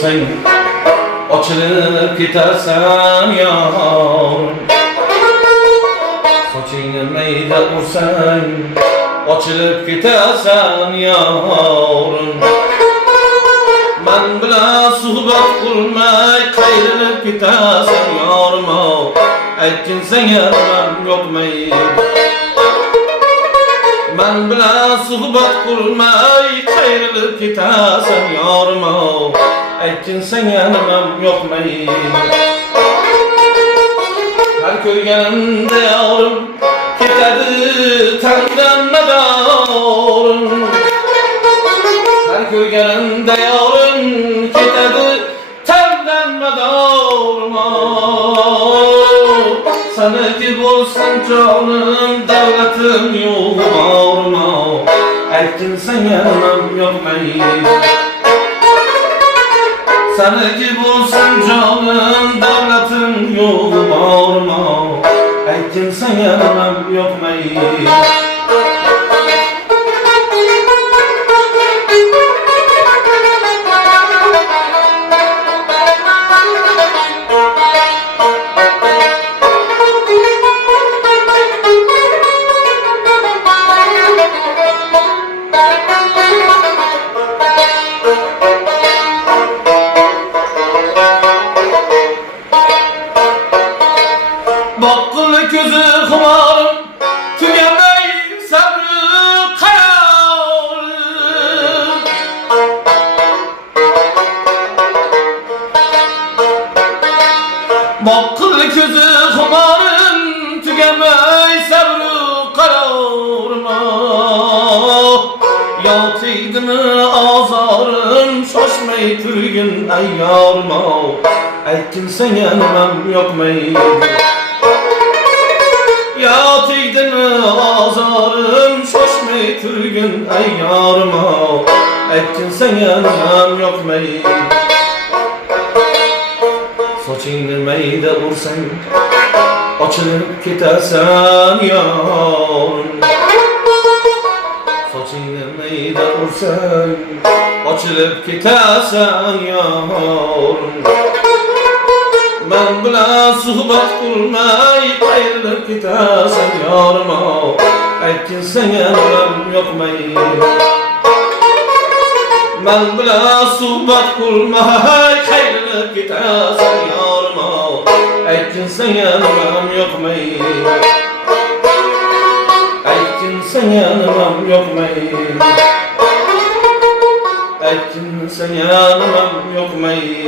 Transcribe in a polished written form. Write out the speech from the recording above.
ursang ochilib ketasan yorim. Sochingni mayda ursang ochilib ketasan yorim. Men bilan suhbat qurmay qayrilib ketasan yorim. Aytgin senga nimam yoqmaydi. Men bilan suhbat qurmay qayrilib ketasan yorim. Aytgin senga nimam yoqmaydi. Her ko'rganimda yorim ketadi tandan madorim. Her ko'rganimda yorim ketadi tandan madorim. Sanaki bo'lsin jonim davlatim yo'g'im. Aytgin senga nimam yoqmaydi. Sanaki bo'lsin jonim davlatim yo'g'im. Aytgin senga nimam yoqmaydi. Bakkılı gözü kumarım tükenmey sabrı kararım. Bakkılı gözü kumarım tükenmey sabrı kararım. Yatıydı mı azarım şaşmay türgün ayarım. Aytgin senga nimam yoqmaydi. Yatıydı mı azarım şaşmay türgün ayyarim. Aytgin senga nimam yoqmaydi. Sochingni mayda ursang ochilib ketasan yorim. Sochingni mayda ursang ochilib ketasan yorim. Men bilan suhbat qurmay qayrilib ketasan yorim. Aytgin senga nimam yoqmaydi. Men bilan suhbat qurmay qayrilib ketasan yorim. Aytgin senga nimam yoqmaydi. Aytgin senga nimam yoqmaydi. Aytgin senga nimam yoqmaydi.